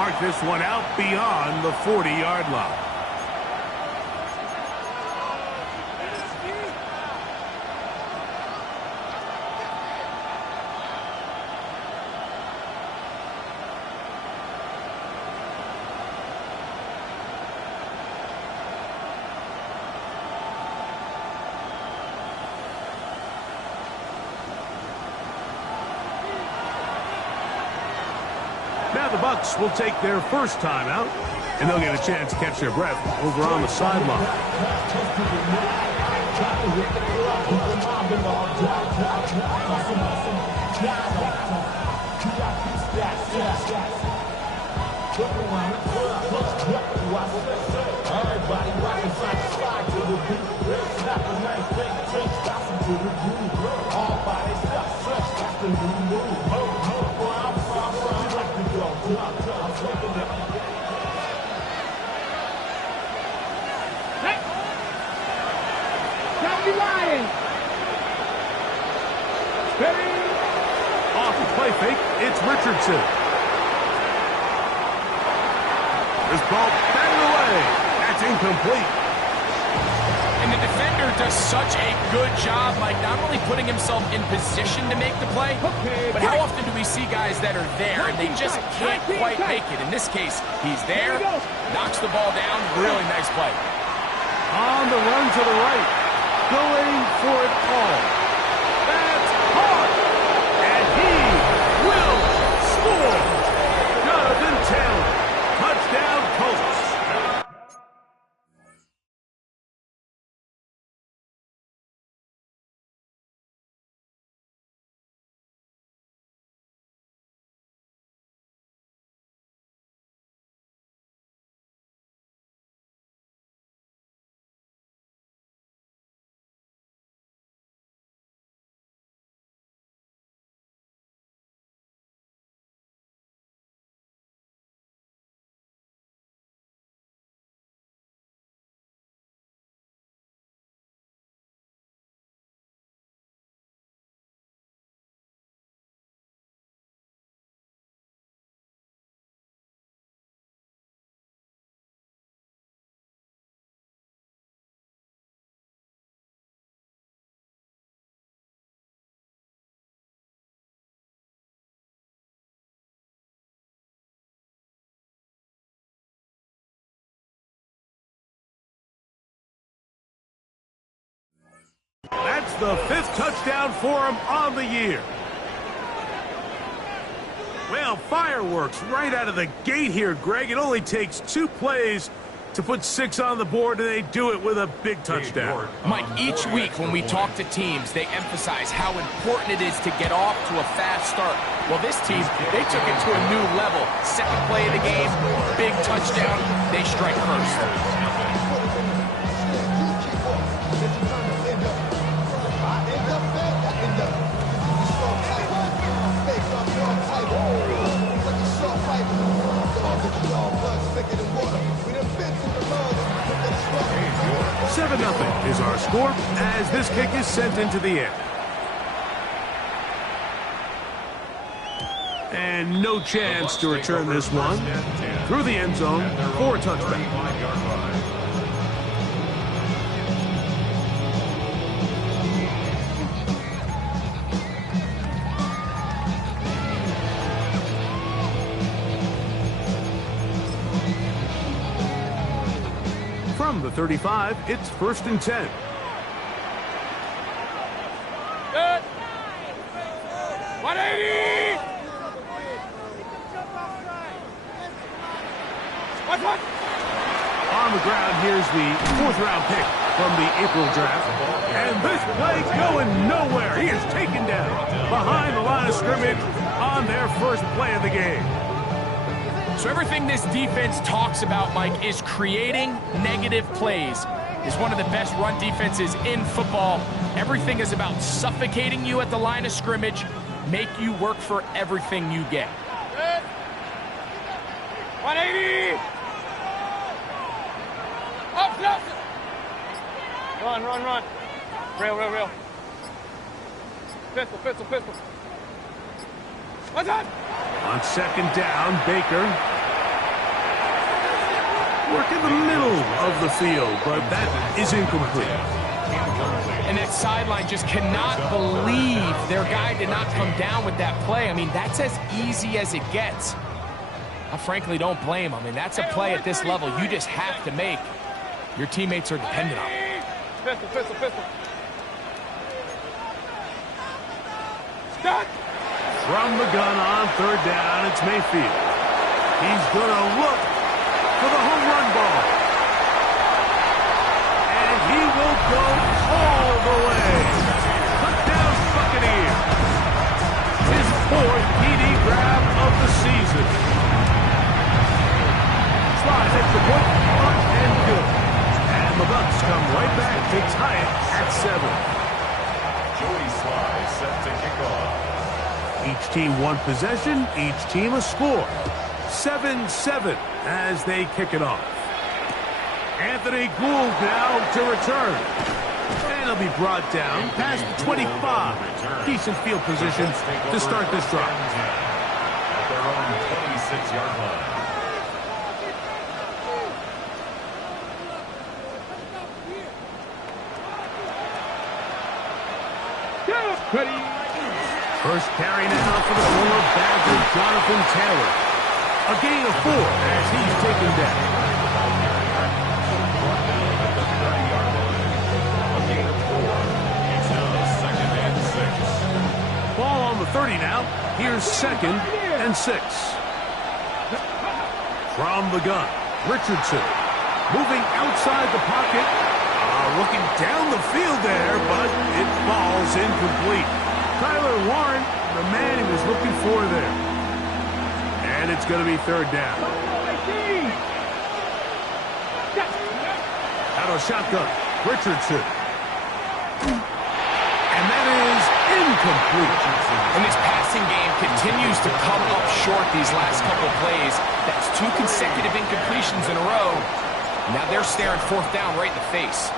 mark this one out beyond the 40-yard line. Now the Bucs will take their first time out, and they'll get a chance to catch their breath over on the sideline. Off the play fake, it's Richardson. This ball batted away. That's incomplete. And the defender does such a good job, like not only putting himself in position to make the play, but how often do we see guys that are there and they just can't quite make it? In this case, he's there, knocks the ball down, really nice play. On the run to the right, going for it all. That's hard, and he will score. Jonathan Taylor, touchdown Colts. That's the 5th touchdown for him on the year. Well, fireworks right out of the gate here, Greg. It only takes 2 plays to put 6 on the board, and they do it with a big touchdown. Mike, each week when we talk to teams, they emphasize how important it is to get off to a fast start. Well, this team, they took it to a new level. Second play of the game, big touchdown, they strike first. Is our score as this kick is sent into the air. And no chance to return this one through the end zone for a touchback. From the 35, it's 1st and 10. Good. 180! On the ground, here's the 4th-round pick from the April draft. And this play going nowhere. He is taken down behind the line of scrimmage on their first play of the game. So everything this defense talks about, Mike, is creating negative plays. It's one of the best run defenses in football. Everything is about suffocating you at the line of scrimmage, make you work for everything you get. 180! Up. Run. Rail. Pistol. What's up? On 2nd down, Baker work in the middle of the field, but that is incomplete. And that sideline just cannot believe their guy did not come down with that play. I mean, that's as easy as it gets. I frankly don't blame him. I mean, that's a play at this level you just have to make. Your teammates are dependent on it. Pistol. Stop! From the gun on third down, it's Mayfield. He's going to look for the home run ball. And he will go all the way. Touchdown Buccaneers. His fourth TD grab of the season. Slides at the point, up and good. And the Bucs come right back to tie it at 7. Joey Sly set to kick off. Each team one possession, each team a score. 7-7 as they kick it off. Anthony Gould now to return. And he'll be brought down past the 25. Decent field position to start this drive. At their own 26-yard line. First carry now for the former Badger Jonathan Taylor. A gain of 4 as he's taken down. At the 30-yard line. A gain of 4. It's now 2nd and 6. Ball on the 30 now. Here's 2nd and 6. From the gun, Richardson. Moving outside the pocket. Looking down the field there, but it falls incomplete. Tyler Warren, the man he was looking for there. And it's going to be third down. Out of shotgun, Richardson. And that is incomplete. And this passing game continues to come up short these last couple plays. That's 2 consecutive incompletions in a row. Now they're staring fourth down right in the face.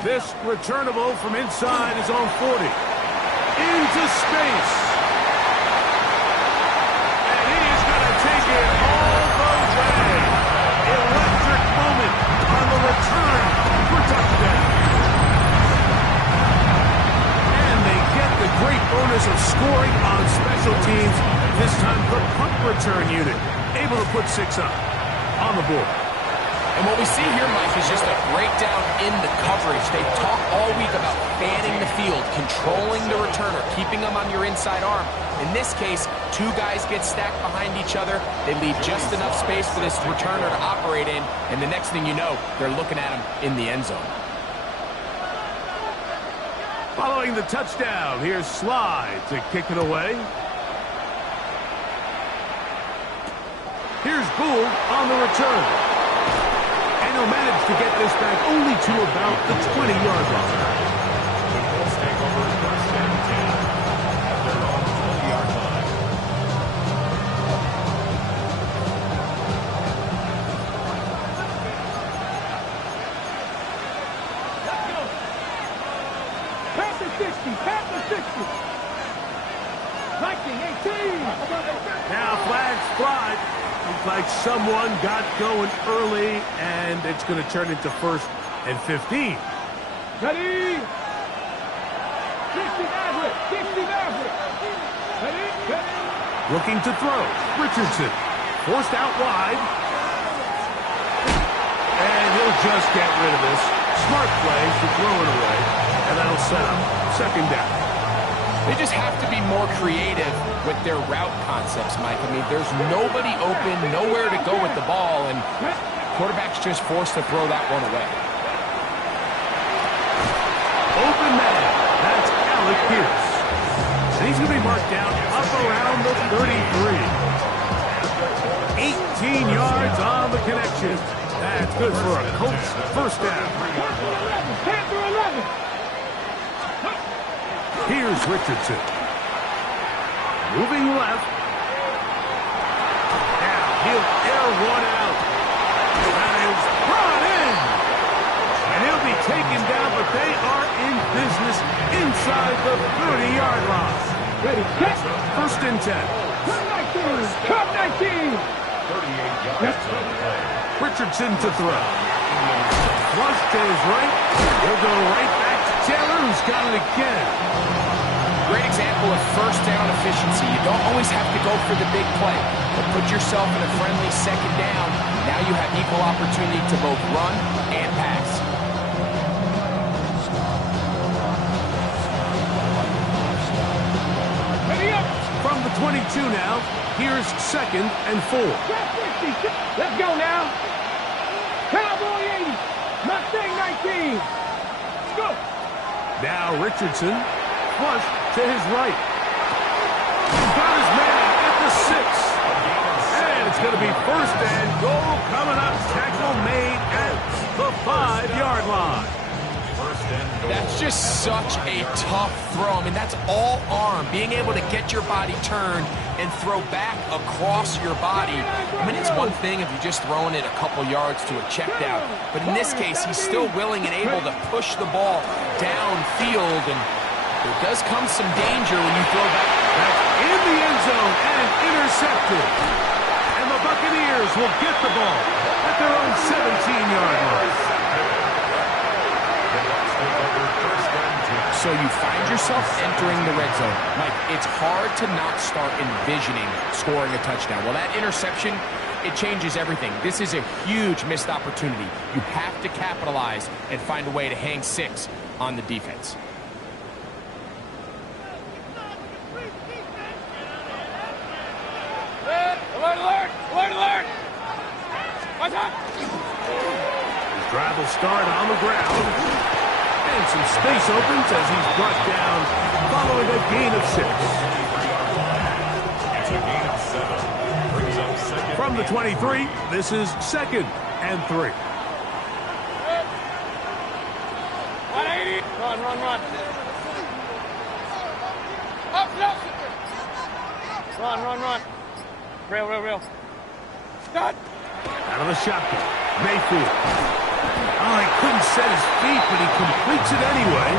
This returnable from inside his own 40. Into space. And he is going to take it all the way. Electric moment on the return for touchdown. And they get the great bonus of scoring on special teams. This time the punt return unit able to put 6 up on the board. And what we see here, Mike, is just a breakdown in the coverage. They talk all week about fanning the field, controlling the returner, keeping them on your inside arm. In this case, 2 guys get stacked behind each other. They leave just enough space for this returner to operate in, and the next thing you know, they're looking at him in the end zone. Following the touchdown, here's Sly to kick it away. Here's Gould on the return. And he'll manage to get this back only to about the 20-yard line. The Colts take over 1st and 10 at their own 20-yard line. Past the 60. 19, 18. Now flags fly. Looks like someone got going early, and it's going to turn into 1st and 15. Ready? 60 Maverick. 60 Maverick. Ready? Looking to throw. Richardson. Forced out wide. And he'll just get rid of this. Smart play to throw it away. And that'll set up 2nd down. They just have to be more creative with their route concepts, Mike. I mean, there's nobody open, nowhere to go with the ball, and quarterback's just forced to throw that one away. Open man. That's Alec Pierce. And he's going to be marked down up around the 33. 18 yards on the connection. That's good for a Colts 1st down. Panther 11. Here's Richardson. Moving left. Now he'll air one out. That is brought in. And he'll be taken down, but they are in business inside the 30-yard line. Ready, set. First and 10. Come 19. Come 19. 38 yards on the play. Richardson to throw. Flush to his right. He'll go right back to Taylor, who's got it again. Great example of first down efficiency. You don't always have to go for the big play, but put yourself in a friendly second down. Now you have equal opportunity to both run and pass. Ready up. From the 22 now, here's second and 4. Let's go now. Cowboy 80. Mustang 19. Let's go. Now Richardson, flush to his right. He's got his man at the 6. And it's going to be first and goal coming up. Tackle made at the 5-yard line. First and goal. That's just such a tough throw. I mean, that's all arm. Being able to get your body turned and throw back across your body. I mean, it's one thing if you're just throwing it a couple yards to a check down. But in this case, he's still willing and able to push the ball downfield. And there does come some danger when you throw back. That's in the end zone and intercepted. And the Buccaneers will get the ball at their own 17-yard line. So you find yourself entering the red zone. Mike, it's hard to not start envisioning scoring a touchdown. Well, that interception, it changes everything. This is a huge missed opportunity. You have to capitalize and find a way to hang 6 on the defense. Alert, alert, alert, alert. What's up? His drive will start on the ground. And some space opens as he's brought down following a gain of 6. It's a gain of 7. Brings up second. From the 23, this is second and 3. 180. Run, run, run. Up, up. Run, run, run. Real, real, real. Start. Out of the shotgun, Mayfield. Oh, he couldn't set his feet, but he completes it anyway.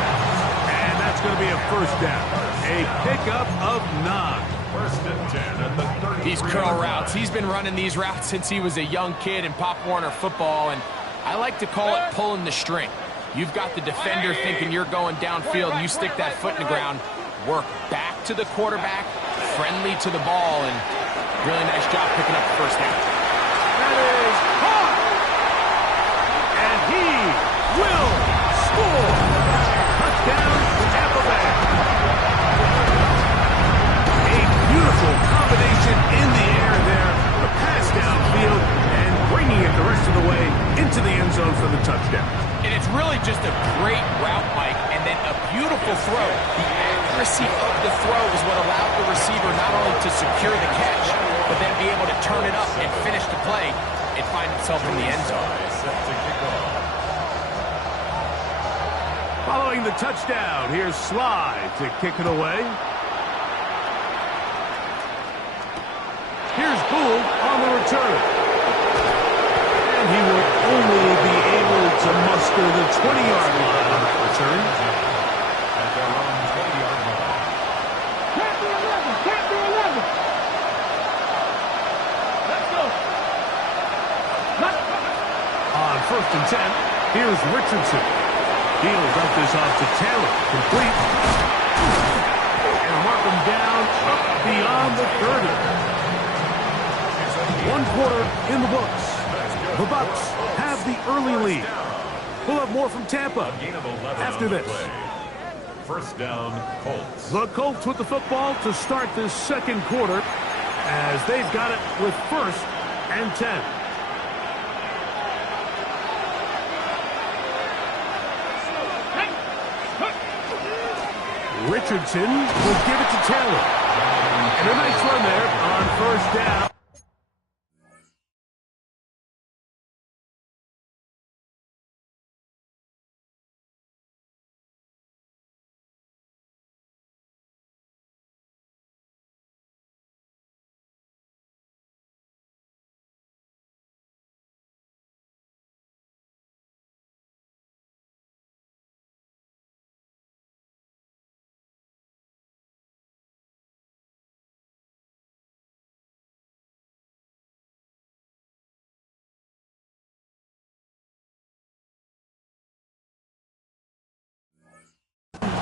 And that's going to be a first down. A pickup of 9. First and 10 at the 30. These curl routes, he's been running these routes since he was a young kid in Pop Warner football, and I like to call it pulling the string. You've got the defender thinking you're going downfield, and you stick that foot in the ground, work back to the quarterback, friendly to the ball, and really nice job picking up the first down. That is caught. And he will score. Touchdown, Tampa Bay. A beautiful combination in the air there. The pass downfield and bringing it the rest of the way into the end zone for the touchdown. And it's really just a great route, Mike, and then a beautiful throw. The accuracy of the throw is what allowed the receiver not only to secure the catch, but then be able to turn it up and finish the play and find himself in the end zone. Set to kick off. Following the touchdown, here's Sly to kick it away. Here's Gould on the return. And he will only be able to muster the 20-yard line on that return. At their own 20-yard line. Captain 11, Captain 11. Let's go. On first and 10, here's Richardson. He'll dump this off to Taylor. Complete. And mark him down up beyond the 30. 1 quarter in the books. The Bucs have the early lead. We'll have more from Tampa Gain of 11 after on the this. play. First down, Colts. The Colts with the football to start this second quarter as they've got it with first and 10. Richardson will give it to Taylor. And a nice run there on first down.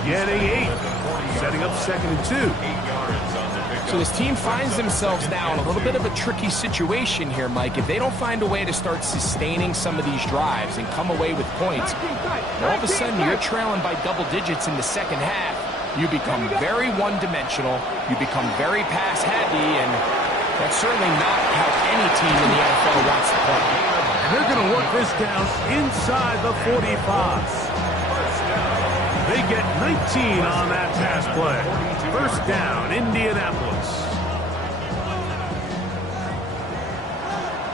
getting 8. Setting up 2nd and 2. 8 yards on the pickup. So this team finds themselves now in a little bit of a tricky situation here, Mike. If they don't find a way to start sustaining some of these drives and come away with points, all of a sudden you're trailing by double digits in the second half. You become very one-dimensional, you become very pass-heavy, and that's certainly not how any team in the NFL wants to play. And they're going to work this down inside the 45. They get 19 on that pass play. First down, Indianapolis.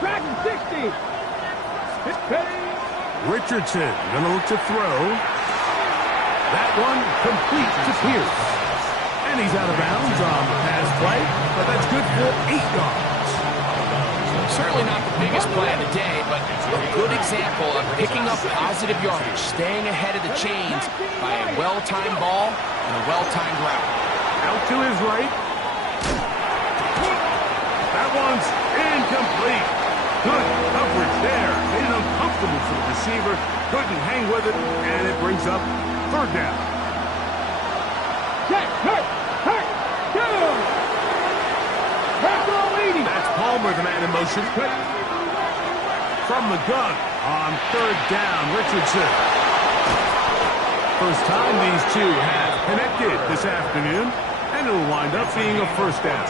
Dragon 60. Hit ready. Richardson going to look to throw. That one complete to Pierce. And he's out of bounds on the pass play, but that's good for 8 yards. Certainly not the biggest play of the day, but a good example of picking up positive yardage, staying ahead of the chains by a well-timed ball and a well-timed route. Out to his right. That one's incomplete. Good coverage there. Made it uncomfortable for the receiver. Couldn't hang with it, and it brings up 3rd down. That's Palmer, the man in motion. From the gun on 3rd down, Richardson. First time these two have connected this afternoon, and it'll wind up being a 1st down.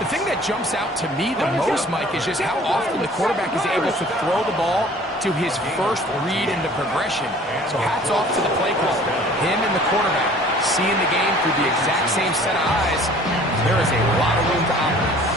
The thing that jumps out to me the most, Mike, is just how often the quarterback is able to throw the ball to his first read in the progression. So hats off to the play call. Him and the quarterback seeing the game through the exact same set of eyes. There is a lot of room to operate.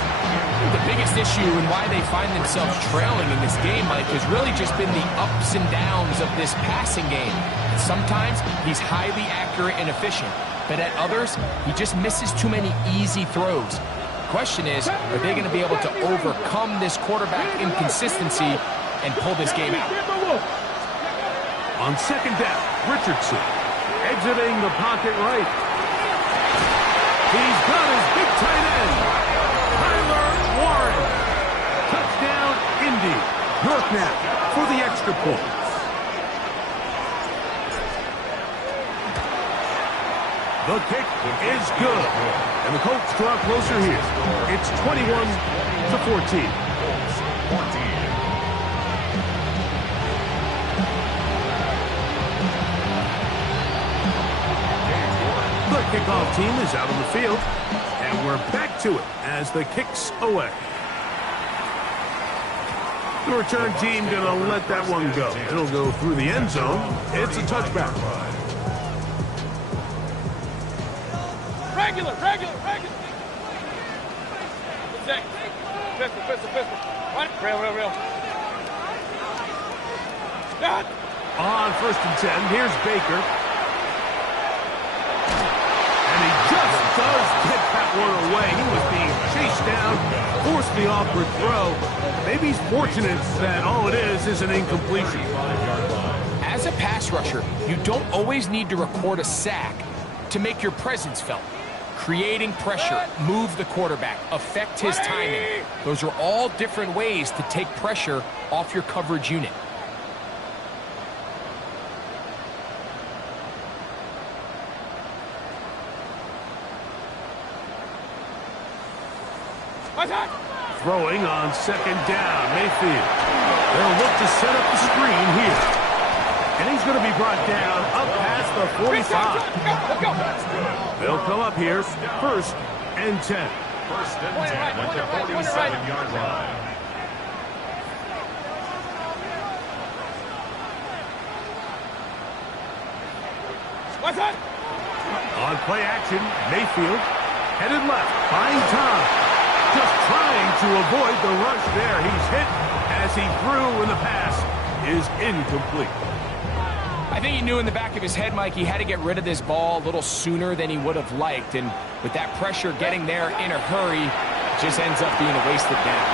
The biggest issue and why they find themselves trailing in this game, Mike, has really just been the ups and downs of this passing game. Sometimes he's highly accurate and efficient, but at others, he just misses too many easy throws. The question is, are they going to be able to overcome this quarterback inconsistency and pull this game out? On 2nd down, Richardson exiting the pocket right. He's got his big tight end, Tyler Warren. Touchdown, Indy. York now for the extra point. The kick is good. And the Colts draw closer here. It's 21-14. The kickoff team is out on the field. And we're back to it as the kick's away. The return team going to let that one go. It'll go through the end zone. It's a touchback. Regular. Pistol. Right. Real. Done. On 1st and 10, here's Baker. And he just does get that one away. He was being chased down, forced the awkward throw. Maybe he's fortunate that all it is an incompletion. As a pass rusher, you don't always need to record a sack to make your presence felt. Creating pressure, move the quarterback, affect his timing. Those are all different ways to take pressure off your coverage unit. Throwing on 2nd down, Mayfield. They'll look to set up the screen here. And he's going to be brought down up past the 45. Let's go. They'll come up here, 1st and 10. 1st and 10 at the 47-yard line. What's that? On play action, Mayfield headed left, buying time. Just trying to avoid the rush there. He's hit as he threw, and the pass is incomplete. I think he knew in the back of his head, Mike, he had to get rid of this ball a little sooner than he would have liked. And with that pressure getting there in a hurry, it just ends up being a wasted down.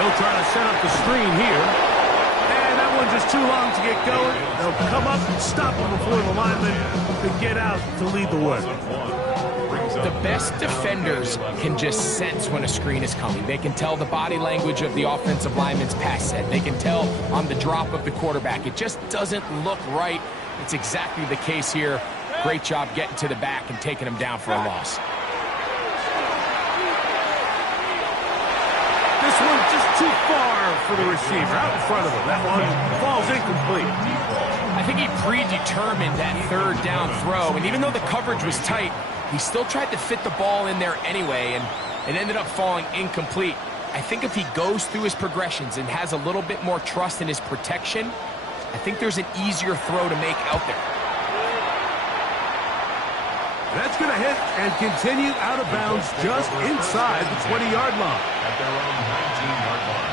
They'll try to set up the screen here. And that one's just too long to get going. They'll come up and stop him before the lineman can get out to lead the way. The best defenders can just sense when a screen is coming. They can tell the body language of the offensive lineman's pass set. They can tell on the drop of the quarterback. It just doesn't look right. It's exactly the case here. Great job getting to the back and taking him down for a loss. This one just too far for the receiver, out in front of him. That one falls incomplete. I think he predetermined that third down throw, and even though the coverage was tight, he still tried to fit the ball in there anyway, and it ended up falling incomplete. I think if he goes through his progressions and has a little bit more trust in his protection, I think there's an easier throw to make out there. That's going to hit and continue out of bounds just inside the 20-yard line. At their own 19-yard line.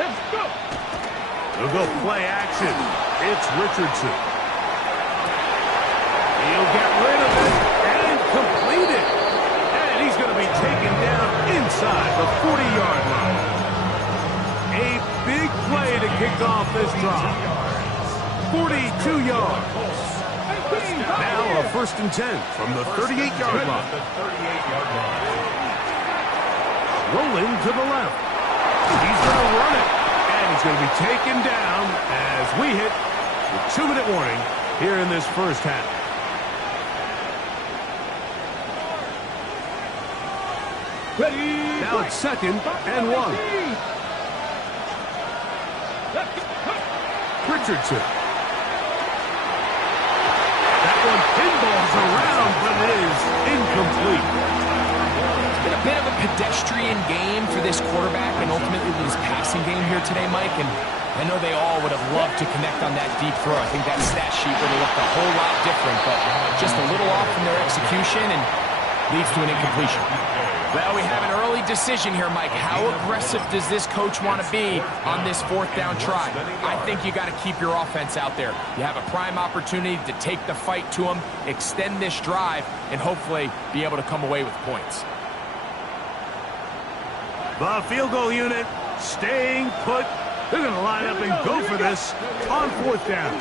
Let's go. They'll go play action. It's Richardson. He'll get rid of it and complete it. And he's going to be taken down inside the 40-yard line. A big play to kick off this drive. 42 yards. Now a 1st and 10 from the 38-yard line. Rolling to the left. He's going to run it. And he's going to be taken down as we hit the 2-minute warning here in this first half. Now it's 2nd and 1. Richardson. That one pinballs around, but it is incomplete. It's been a bit of a pedestrian game for this quarterback and ultimately this passing game here today, Mike, and I know they all would have loved to connect on that deep throw. I think that stat sheet would have looked a whole lot different, but just a little off from their execution and leads to an incompletion. Well, we have an early decision here, Mike. How aggressive does this coach want to be on this 4th down try? I think you got to keep your offense out there. You have a prime opportunity to take the fight to them, extend this drive, and hopefully be able to come away with points. The field goal unit staying put. They're going to line up and go for this on 4th down.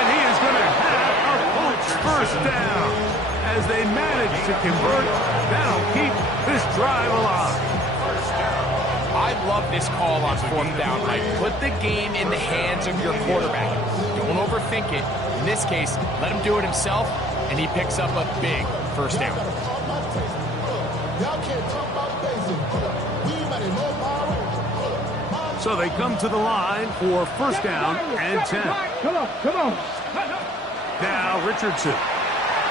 And he is going to have a Colts 1st down. As they manage to convert, that'll keep this drive alive. I love this call on 4th down, Mike. Put the game in the hands of your quarterback. Don't overthink it. In this case, let him do it himself, and he picks up a big 1st down. So they come to the line for 1st down and 10. Come on. Now Richardson.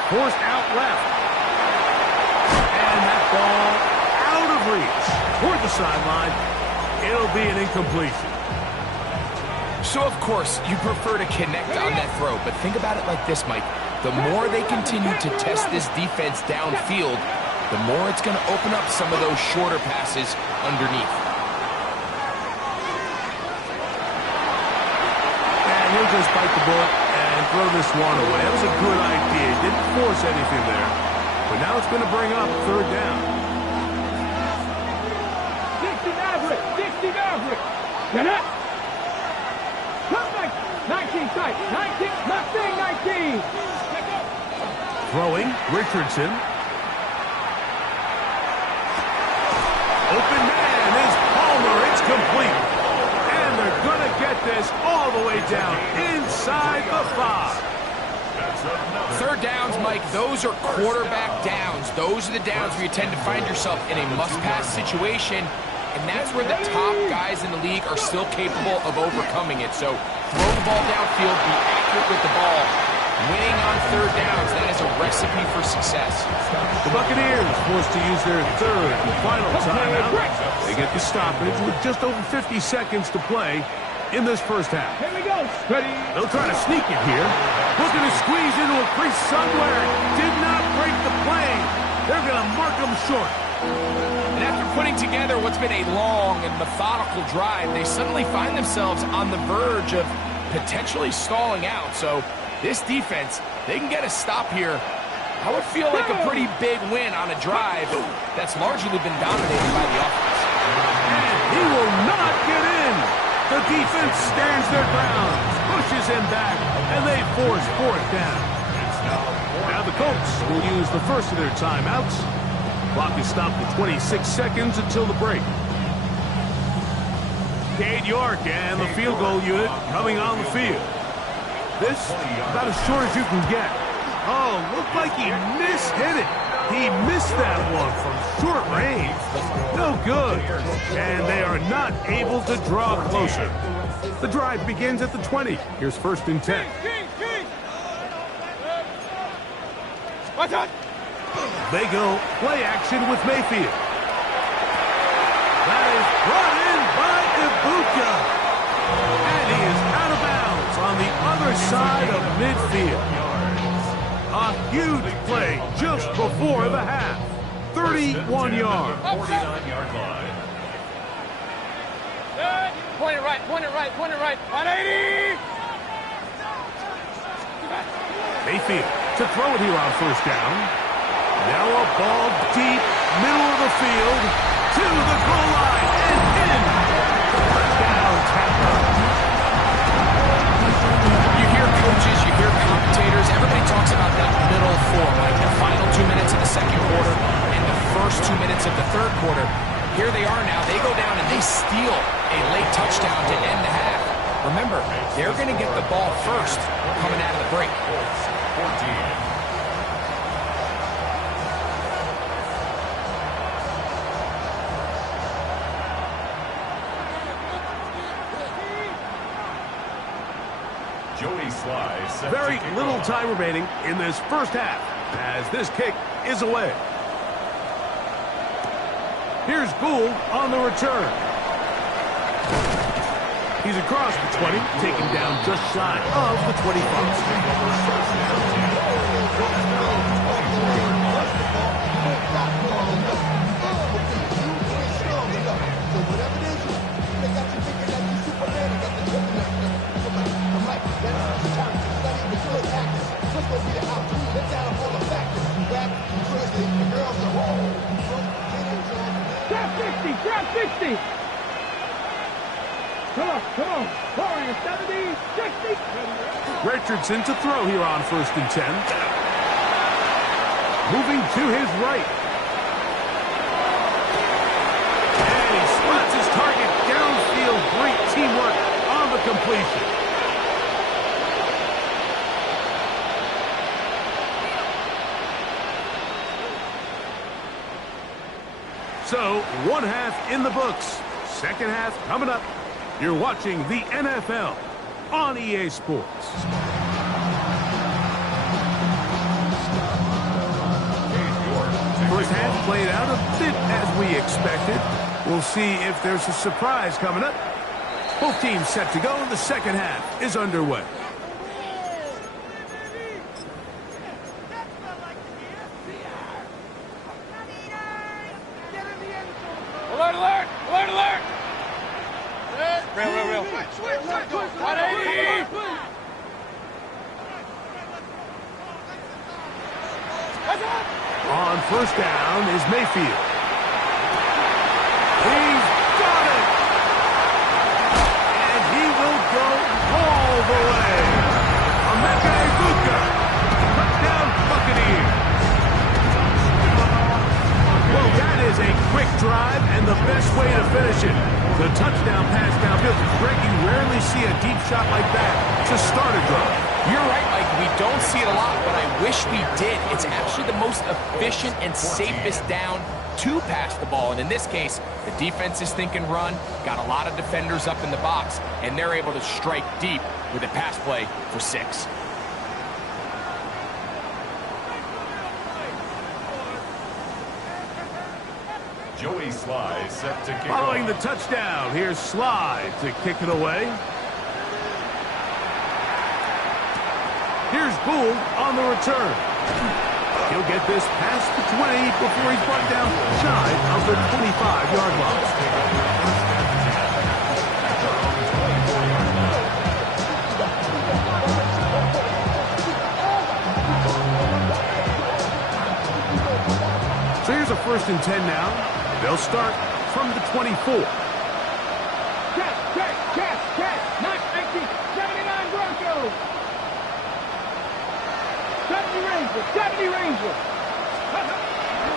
Forced out left. And that ball out of reach. Toward the sideline. It'll be an incompletion. So, of course, you prefer to connect on that throw, but think about it like this, Mike. The more they continue to test this defense downfield, the more it's going to open up some of those shorter passes underneath. And he'll just bite the bullet and throw this one away. That was a good idea. Didn't force anything there. But now it's going to bring up 3rd down. 60 Maverick. Get up. Come back. 19 tight. 19. Left thing, 19. Throwing, Richardson. Open man is Palmer. It's complete. And they're going to get this all the way down inside the 5. 3rd downs, Mike, those are quarterback downs. Those are the downs where you tend to find yourself in a must-pass situation, and that's where the top guys in the league are still capable of overcoming it. So throw the ball downfield, be accurate with the ball. Winning on 3rd downs, that is a recipe for success. The Buccaneers forced to use their 3rd and final timeout. They get the stoppage with just over 50 seconds to play in this first half. Here we go. Ready. They'll try to sneak it here. Looking to squeeze into a crease somewhere. Did not break the plane. They're going to mark them short. And after putting together what's been a long and methodical drive, they suddenly find themselves on the verge of potentially stalling out. So this defense, they can get a stop here. I would feel like a pretty big win on a drive that's largely been dominated by the offense. And he will not get in. The defense stands their ground, pushes him back, and they force 4th down. Now the Colts will use the first of their timeouts. Clock is stopped at 26 seconds until the break. Cade York and the field goal unit coming on the field. This about as short as you can get. Oh, looked like he mishit it. He missed that one from short range. No good. And they are not able to draw closer. The drive begins at the 20. Here's 1st and 10. Watch out! They go play action with Mayfield. That is brought in by Ibuka. And he is out of bounds on the other side of midfield. A huge play just before the half. 31 yards. 49-yard line. Point it right, point it right, point it right. 180! Mayfield to throw it here on 1st down. Now a ball deep, middle of the field, to the goal line, and in. Touchdown, Tampa. You hear coaches, you hear commentators, everybody talks about that middle four, like the final 2 minutes of the second quarter and the first 2 minutes of the third quarter. Here they are now. They go down and they steal a late touchdown to end the half. Remember, they're going to get the ball first coming out of the break. 14. Very little time remaining in this first half as this kick is away. Here's Gould on the return. He's across the 20, taken down just shy of the 25. Grab 60! Come on, 40, 70, 60! Richardson to throw here on 1st and 10. Moving to his right. And he spots his target downfield. Great teamwork on the completion. So, one half in the books. Second half coming up. You're watching the NFL on EA Sports. First half played out a bit as we expected. We'll see if there's a surprise coming up. Both teams set to go. The second half is underway. Alert, alert! Alert, alert! Real. Switch! 180! On 1st down is Mayfield. He's got it! And he will go all the way. Emeka Ibuka. Touchdown, Buccaneers. Well, that is a quick drive and the best way to finish it. The touchdown pass downfield. Greg, you rarely see a deep shot like that to start a drive. You're right, Mike. We don't see it a lot, but I wish we did. It's actually the most efficient and safest down to pass the ball. And in this case, the defense is thinking run, got a lot of defenders up in the box, and they're able to strike deep with a pass play for 6. Joey Sly set to kick Following off. the touchdown, here's Sly to kick it away. Here's Gould on the return. He'll get this past the 20 before he's brought down shy of the 25-yard line. So here's a 1st and 10 now. They'll start from the 24. Catch! Knock 1979 Broncos! 70 Rangers!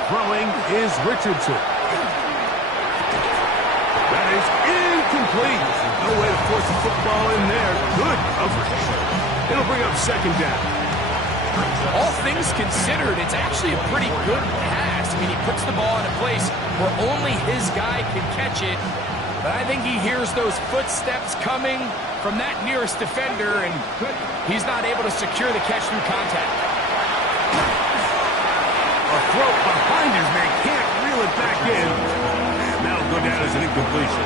Throwing Throwing is Richardson. That is incomplete. No way to force the football in there. Good coverage. It'll bring up second down. All things considered, it's actually a pretty good pass. I mean, he puts the ball in a place where only his guy can catch it. But I think he hears those footsteps coming from that nearest defender, and he's not able to secure the catch through contact. A throw behind his man, can't reel it back in. And that'll go down as an incompletion.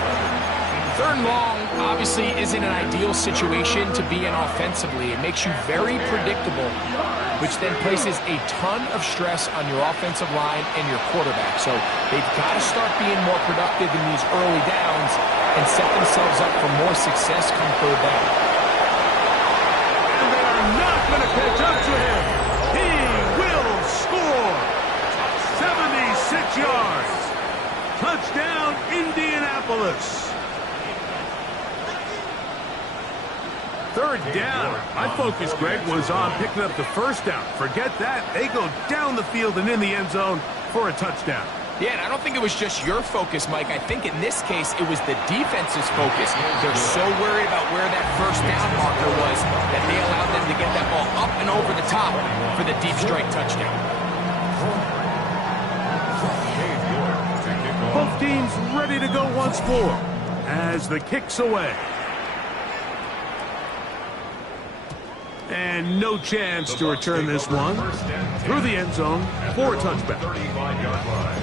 Third and long obviously isn't an ideal situation to be in offensively. It makes you very predictable, which then places a ton of stress on your offensive line and your quarterback. So they've got to start being more productive in these early downs and set themselves up for more success come third down. And they are not going to catch up to him. He will score. 76 yards. Touchdown, Indianapolis. Third down. My focus, Greg, was on picking up the first down. Forget that. They go down the field and in the end zone for a touchdown. Yeah, and I don't think it was just your focus, Mike. I think in this case, it was the defense's focus. They're so worried about where that first down marker was that they allowed them to get that ball up and over the top for the deep strike touchdown. Both teams ready to go once more as the kick's away. And no chance to return this one through the end zone for a touchback. 35-yard line.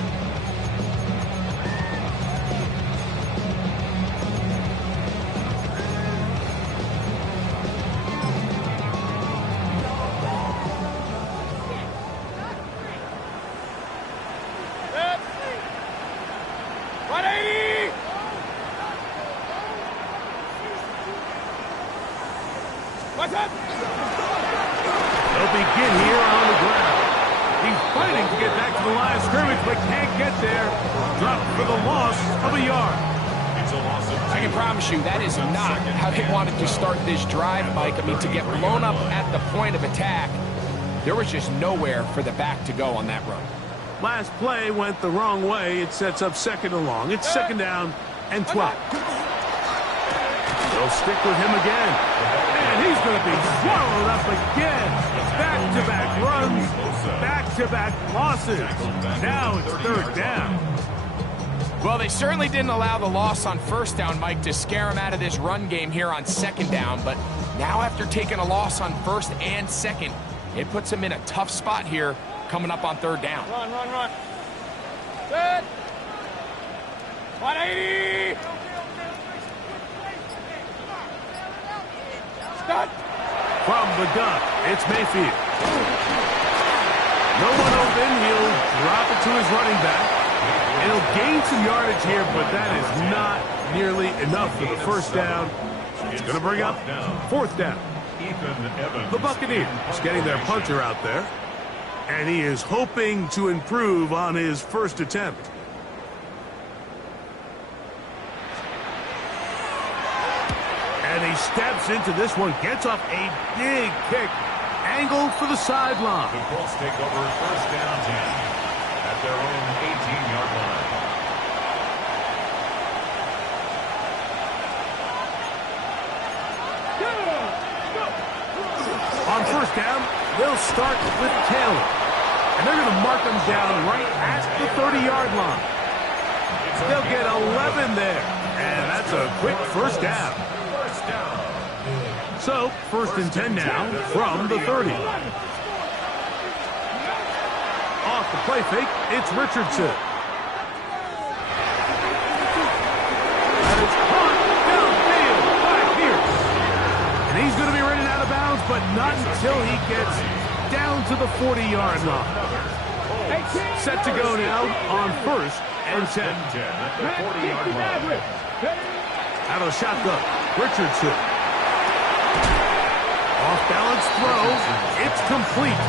What's up? They'll begin here on the ground. He's fighting to get back to the line of scrimmage, but can't get there. Dropped for the loss of a yard. It's a loss of 2. I can promise you that is not how they wanted to start this drive, Mike. I mean, to get blown up at the point of attack, there was just nowhere for the back to go on that run. Last play went the wrong way. It sets up second and long. It's second down and 12. They'll stick with him again. And he's going to be swallowed up again. Back-to-back runs, back-to-back losses. Now it's third down. Well, they certainly didn't allow the loss on first down, Mike, to scare him out of this run game here on second down. But now after taking a loss on first and second, it puts him in a tough spot here coming up on third down. Run. Good. 180. Start. From the gun, it's Mayfield. No one open. He'll drop it to his running back. He'll gain some yardage here, but that is not nearly enough for the first down. It's going to bring up fourth down. The Buccaneers getting their punter out there, and he is hoping to improve on his first attempt. And he steps into this one, gets off a big kick, angled for the sideline. The Colts take over first down 10 at their own 18-yard line. On first down, they'll start with Taylor. And they're going to mark him down right at the 30-yard line. They'll get 11 there. And that's a quick first down. So, first and 10 now from the 30. Off the play fake, it's Richardson. And it's caught downfield by Pierce. And he's going to be running out of bounds, but not until he gets down to the 40-yard line. Set to go now on first and 10. Out of the shotgun, Richardson. Off-balance throw. It's complete.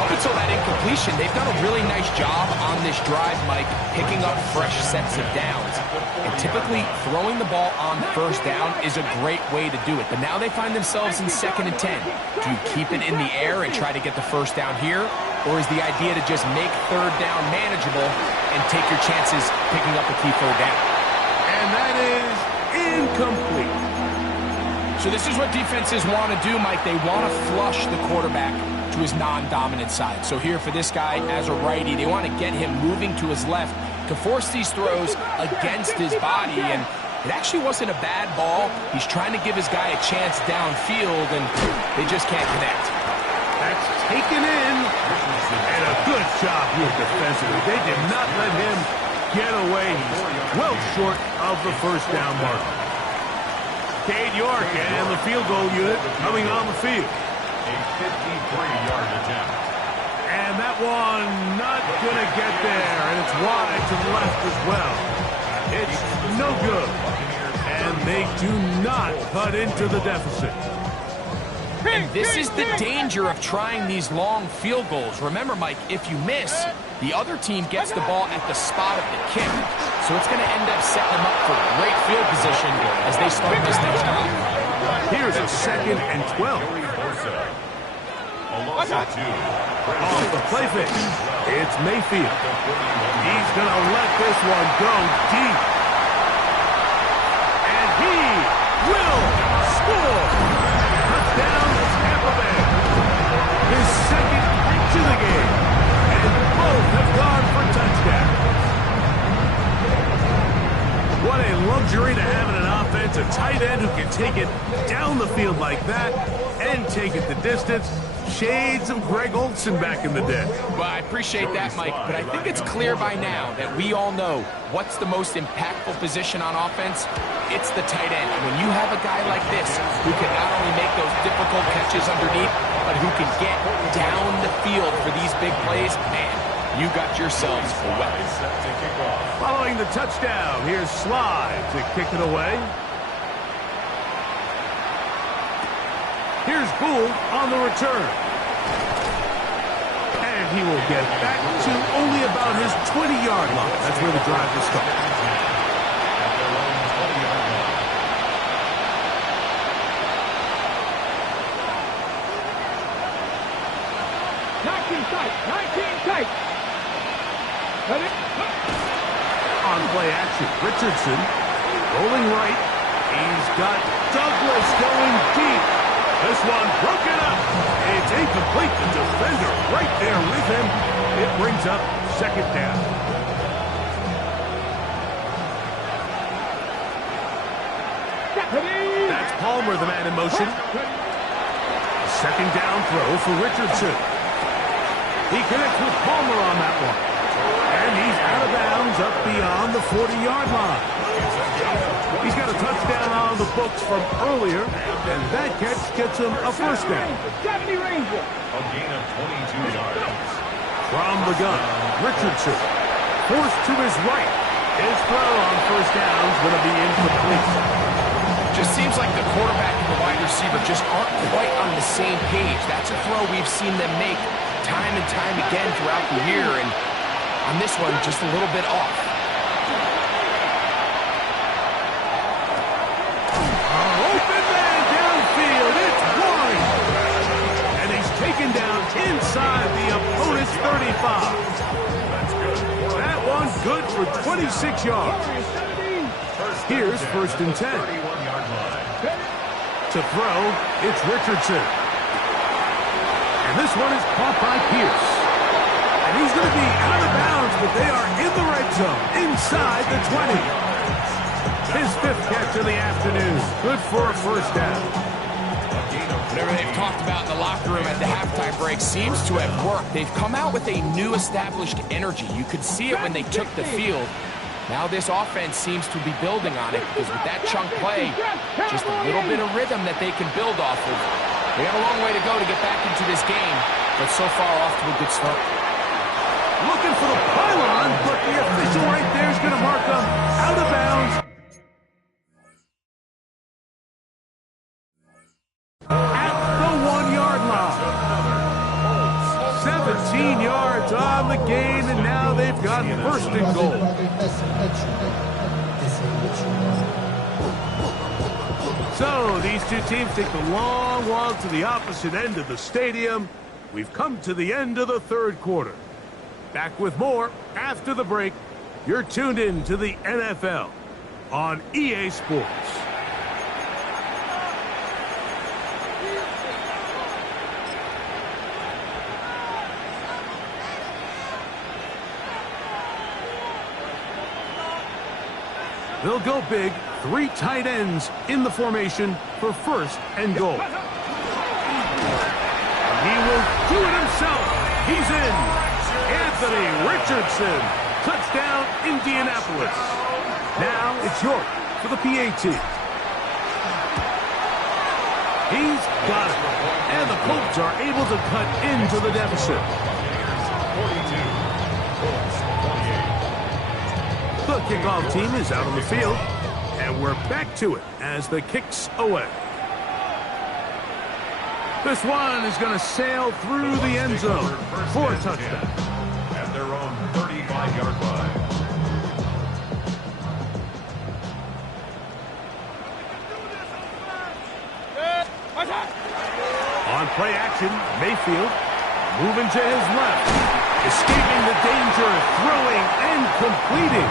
Up until that incompletion, they've done a really nice job on this drive, Mike, picking up fresh sets of downs. And typically, throwing the ball on first down is a great way to do it. But now they find themselves in 2nd and 10. Do you keep it in the air and try to get the first down here? Or is the idea to just make 3rd down manageable and take your chances picking up a key 3rd down? And that is incomplete. So this is what defenses want to do, Mike. They want to flush the quarterback to his non-dominant side. So here for this guy as a righty, they want to get him moving to his left to force these throws against his body. And it actually wasn't a bad ball. He's trying to give his guy a chance downfield, and they just can't connect. That's taken in, and a good job here defensively. They did not let him get away. He's well short of the first down mark. Cade York and the field goal unit coming on the field. A 53-yard attempt. And that one not going to get there, and it's wide to the left as well. It's no good, and they do not cut into the deficit. And this is the danger of trying these long field goals. Remember, Mike, if you miss, the other team gets the ball at the spot of the kick. So it's going to end up setting them up for great field position as they start this next drive. Here's a 2nd and 12. Off the play fake. It's Mayfield. He's going to let this one go deep. And he will score. Touchdown, Tampa Bay. His 2nd catch of the game. And both have gone for touchdowns. What a luxury to have in an offense, a tight end who can take it down the field like that and take it the distance. Shades of Greg Olsen back in the day. Well, I appreciate that, Mike, but I think it's clear by now that we all know what's the most impactful position on offense. It's the tight end. And when you have a guy like this who can not only make those difficult catches underneath, but who can get down the field for these big plays, man, you got yourselves a weapon. Following the touchdown, here's Slide to kick it away. Here's Gould on the return. And he will get back to only about his 20-yard line. That's where the drive will start. On play action, Richardson rolling right. He's got Douglas going deep. This one broken up. It's incomplete. The defender right there with him. It brings up 2nd down. That's Palmer, the man in motion. 2nd down throw for Richardson. He connects with Palmer on that one. And he's out of bounds up beyond the 40-yard line. He's got a touchdown on the books from earlier, and that catch gets him a first down. A gain of 22 yards. From the gun, Richardson forced to his right. His throw on first down is going to be incomplete. Just seems like the quarterback and the wide receiver just aren't quite on the same page. That's a throw we've seen them make time and time again throughout the year, and on this one, just a little bit off. Open man downfield, it's wide. And he's taken down inside the opponent's 35. That one's good for 26 yards. Here's 1st and 10. To throw, it's Richardson. And this one is caught by Pierce. And he's going to be out of bounds, but they are in the red zone, inside the 20. His 5th catch of the afternoon. Good for a first down. Whatever they've talked about in the locker room at the halftime break seems to have worked. They've come out with a new established energy. You could see it when they took the field. Now this offense seems to be building on it because with that chunk play, just a little bit of rhythm that they can build off of. They got a long way to go to get back into this game, but so far off to a good start. Looking for the pylon, but the official right there is going to mark them out of bounds. At the 1-yard line. 15 yards on the gain, and now they've got first and goal. So these two teams take the long walk to the opposite end of the stadium. We've come to the end of the third quarter. Back with more after the break. You're tuned in to the NFL on EA Sports. They'll go big, 3 tight ends in the formation for first and goal. He will do it himself. He's in. Anthony Richardson. Touchdown, Indianapolis. Now it's York for the PAT. He's got it. And the Colts are able to cut into the deficit. 42. Colts 28. The kickoff team is out on the field. And we're back to it as the kick's away. This one is going to sail through the end zone for a touchdown. At their own 35-yard line. On play action, Mayfield moving to his left, escaping the danger, throwing and completing.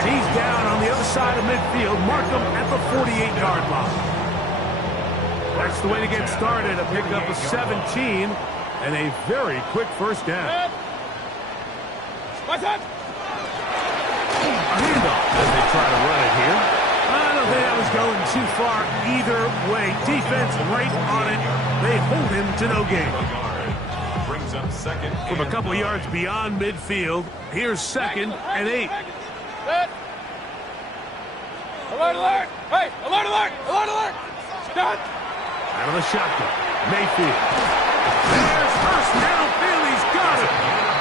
And he's down on the other side of midfield. Mark him at the 48-yard line. That's the way to get started, a pickup of 17 and a very quick first down. A handoff as they try to run it here. I don't think that was going too far either way. Defense right on it. They hold him to no gain. Brings up second. From a couple yards beyond midfield, here's second and 8. Alert, alert! Hey, alert, alert! Alert, alert! Stop! Out of the shotgun, Mayfield. There's first downfield, he's got it.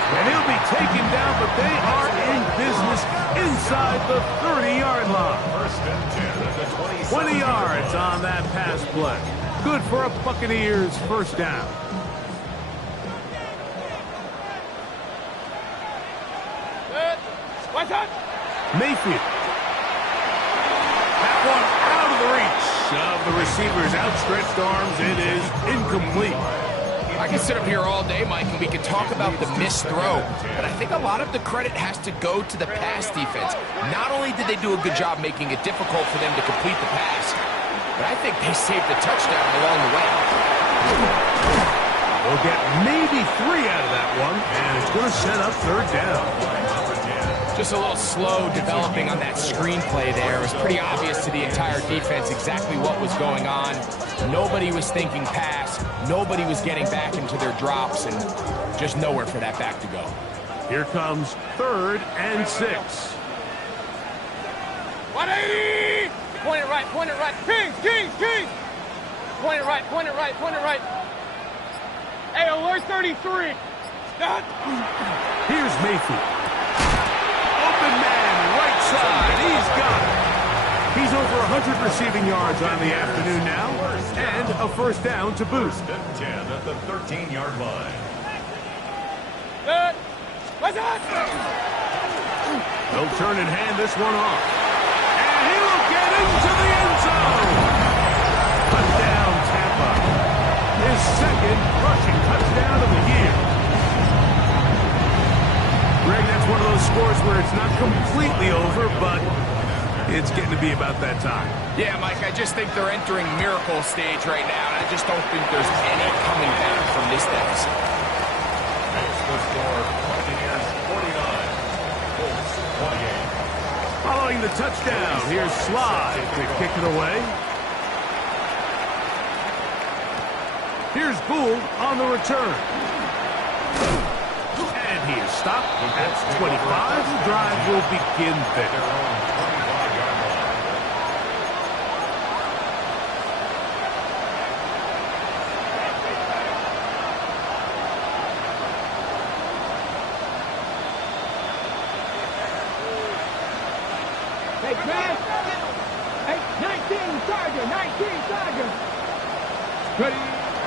And he'll be taken down, but they are in business inside the 30-yard line. First and 10 at the 20 yards on that pass play. Good for a Buccaneers first down. Watch out! Mayfield. That one out of the reach of the receiver's outstretched arms. It is incomplete. I can sit up here all day, Mike, and we can talk about the missed throw, but I think a lot of the credit has to go to the pass defense. Not only did they do a good job making it difficult for them to complete the pass, but I think they saved the touchdown along the way. They'll get maybe 3 out of that one, and it's going to set up third down. Just a little slow developing on that screenplay there. It was pretty obvious to the entire defense exactly what was going on. Nobody was thinking pass. Nobody was getting back into their drops, and just nowhere for that back to go. Here comes third and 6. 180! Point it right, point it right. Kings, Kings, Kings! Point it right, point it right, point it right. Hey, alert 33. Stop! Here's Mayfield. Open man, right side. He's got it. He's over 100 receiving yards on the afternoon now, and a first down to boot. First and 10 at the 13-yard line. Good. What's that? They'll turn and hand this one off. And he will get into the end zone. Touchdown, Tampa. His second rushing touchdown of the year. Greg, that's one of those scores where it's not completely over, but it's getting to be about that time. Yeah, Mike, I just think they're entering miracle stage right now, and I just don't think there's any coming back from this deficit. Makes the score Buccaneers 49, Colts 28. Following the touchdown, here's Slide to kick it away. Here's Gould on the return. And he is stopped at 25. The drive will begin there. Hey, Grant. Hey, 19 Charger, 19 Charger. Ready?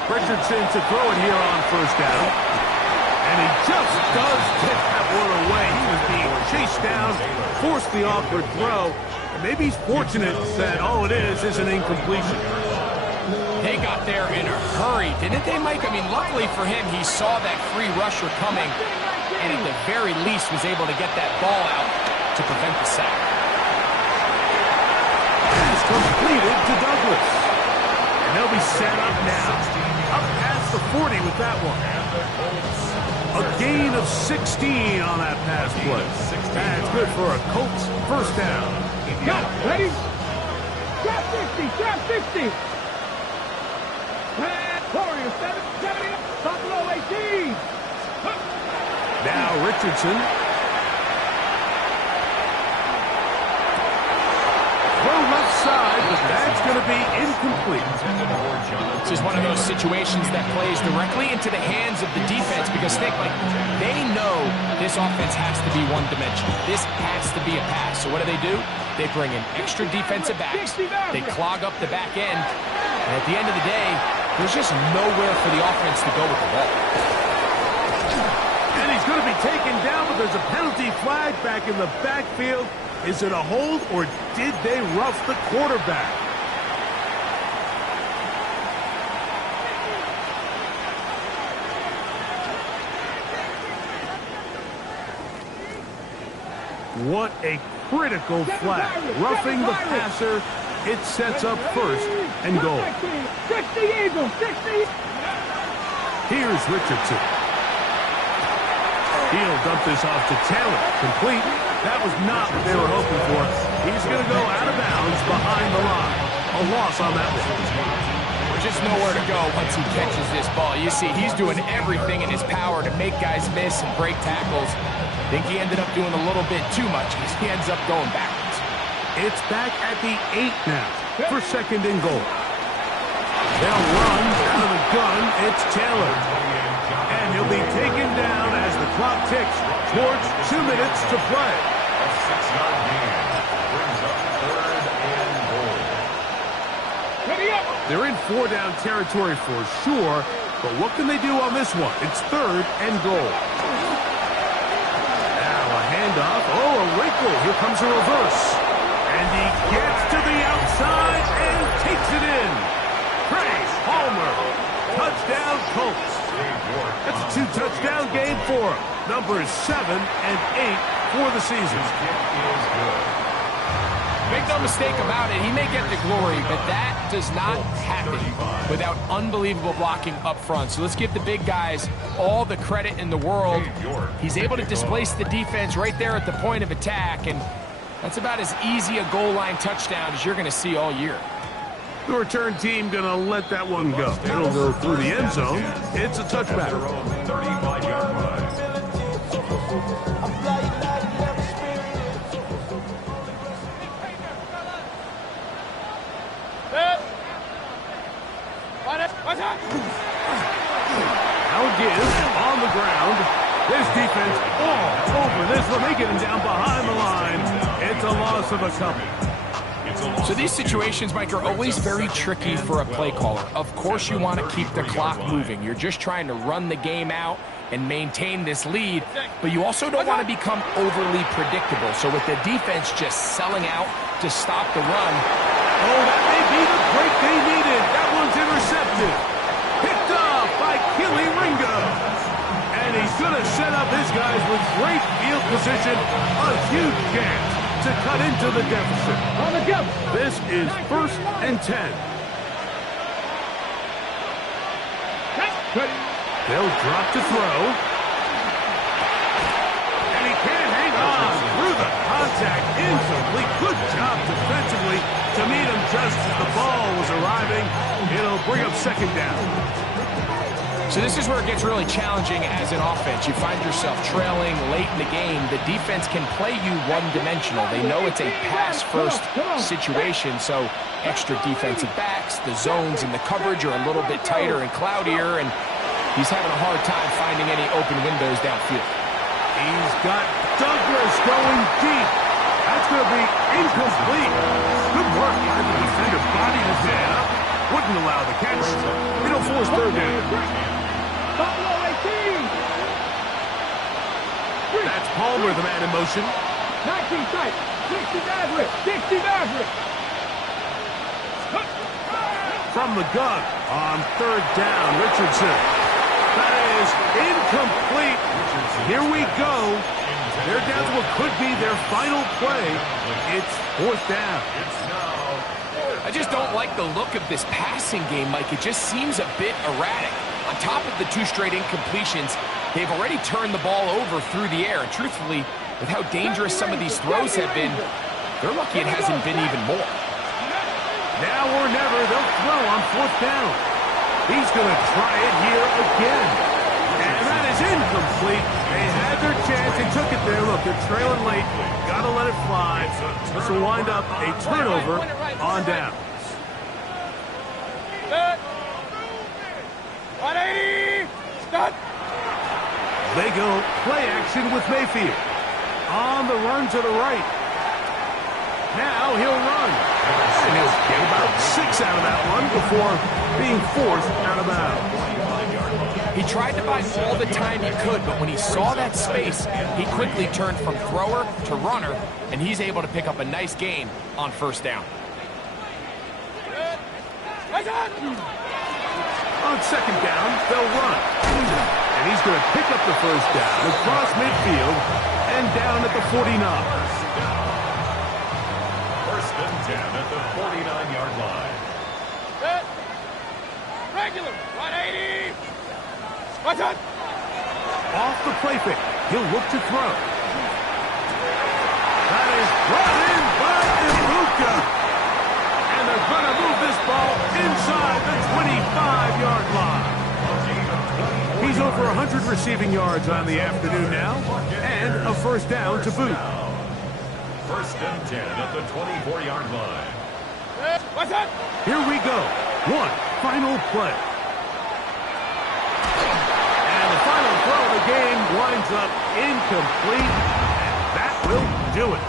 Richardson to throw it here on first down. And he just does get that one away. He was being chased down, forced the awkward throw. And maybe he's fortunate that all it is an incompletion. They got there in a hurry, didn't they, Mike? I mean, luckily for him, he saw that free rusher coming, and at the very least was able to get that ball out to prevent the sack. Pass completed to Douglas. And they'll be set up now. Up past the 40 with that one. A gain of 16 on that pass play. That's good for a Colts first down. Got it. Ready? Trap 60. Trap 60. Warriors 70. Buffalo 18. Now Richardson. Throw left side, but that's going to be incomplete. This is one of those situations that plays directly into the hands of the defense because think, like, they know this offense has to be one-dimensional. This has to be a pass. So what do? They bring in extra defensive backs. They clog up the back end. And at the end of the day, there's just nowhere for the offense to go with the ball. And he's going to be taken down, but there's a penalty flag back in the backfield. Is it a hold, or did they rough the quarterback? What a critical flag. Roughing the passer. It sets up first and goal. 60 Eagles, 60. Here's Richardson. He'll dump this off to Taylor. Complete. That was not what they were hoping for. He's going to go out of bounds behind the line. A loss on that one. Just nowhere to go once he catches this ball. You see, he's doing everything in his power to make guys miss and break tackles. I think he ended up doing a little bit too much because he ends up going backwards. It's back at the 8 now for second and goal. They'll run out of the gun. It's Taylor. And he'll be taken down as the clock ticks towards 2 minutes to play. A 6-yard gain brings up third and goal. They're in 4-down territory for sure, but what can they do on this one? It's third and goal. Now a handoff. Oh, a wrinkle. Here comes a reverse. And he gets to the outside and takes it in. Craig Palmer. Touchdown Colts. That's a 2-touchdown game for him. Numbers 7 and 8 for the season. Make no mistake about it, he may get the glory, but that does not happen without unbelievable blocking up front. So let's give the big guys all the credit in the world. He's able to displace the defense right there at the point of attack, and that's about as easy a goal line touchdown as you're going to see all year. The return team going to let that one go. It'll go through the end zone. It's a touchback. 35-yard line. Now again, on the ground. This defense all over this one. They get him down behind the line. It's a loss of a couple. So these situations, Mike, are always very tricky for a play caller. Of course you want to keep the clock moving. You're just trying to run the game out and maintain this lead, but you also don't want to become overly predictable. So with the defense just selling out to stop the run. Oh, that may be the break they needed. That one's intercepted. Picked off by Killy Ringo. And he's going to set up his guys with great field position. A huge chance to cut into the deficit. On the jump. This is 1st and 10. They'll drop to throw. And he can't hang on through the contact. Incomplete. Good job defensively to meet him just as the ball was arriving. It'll bring up second down. So this is where it gets really challenging as an offense. You find yourself trailing late in the game. The defense can play you one-dimensional. They know it's a pass-first situation, so extra defensive backs, the zones and the coverage are a little bit tighter and cloudier, and he's having a hard time finding any open windows downfield. He's got Douglas going deep. That's going to be incomplete. Good work by the defender. Bodied his man up. Wouldn't allow the catch. It'll force third down. Buffalo 18. That's Palmer, the man in motion. 19 tight. 60 Maverick. 60 Maverick. From the gun on third down, Richardson. That is incomplete. Here we go. They're down to what could be their final play. It's fourth down. I just don't like the look of this passing game, Mike. It just seems a bit erratic. On top of the 2 straight incompletions, they've already turned the ball over through the air. And truthfully, with how dangerous some of these throws have been, they're lucky it hasn't been even more. Now or never, they'll throw on fourth down. He's going to try it here again. And that is incomplete. They had their chance and took it there. Look, they're trailing late. Got to let it fly. This will wind up a turnover on down. 180. Stop. They go play action with Mayfield. On the run to the right. Now he'll run. And he'll get about 6 out of that one before being forced out of bounds. He tried to buy all the time he could, but when he saw that space, he quickly turned from thrower to runner, and he's able to pick up a nice gain on first down. On second down, they'll run. And he's going to pick up the first down across midfield and down at the 49. First and 10 at the 49-yard line. Set. Regular. 180. What's up? Off the play fake. He'll look to throw. That is brought in by Ibuka. And they're going to move this ball inside the 25-yard line. He's over 100 receiving yards on the afternoon now, and a first down to boot. First and 10 at the 24-yard line. What's up? Here we go. One final play. And the final throw of the game winds up incomplete, and that will do it.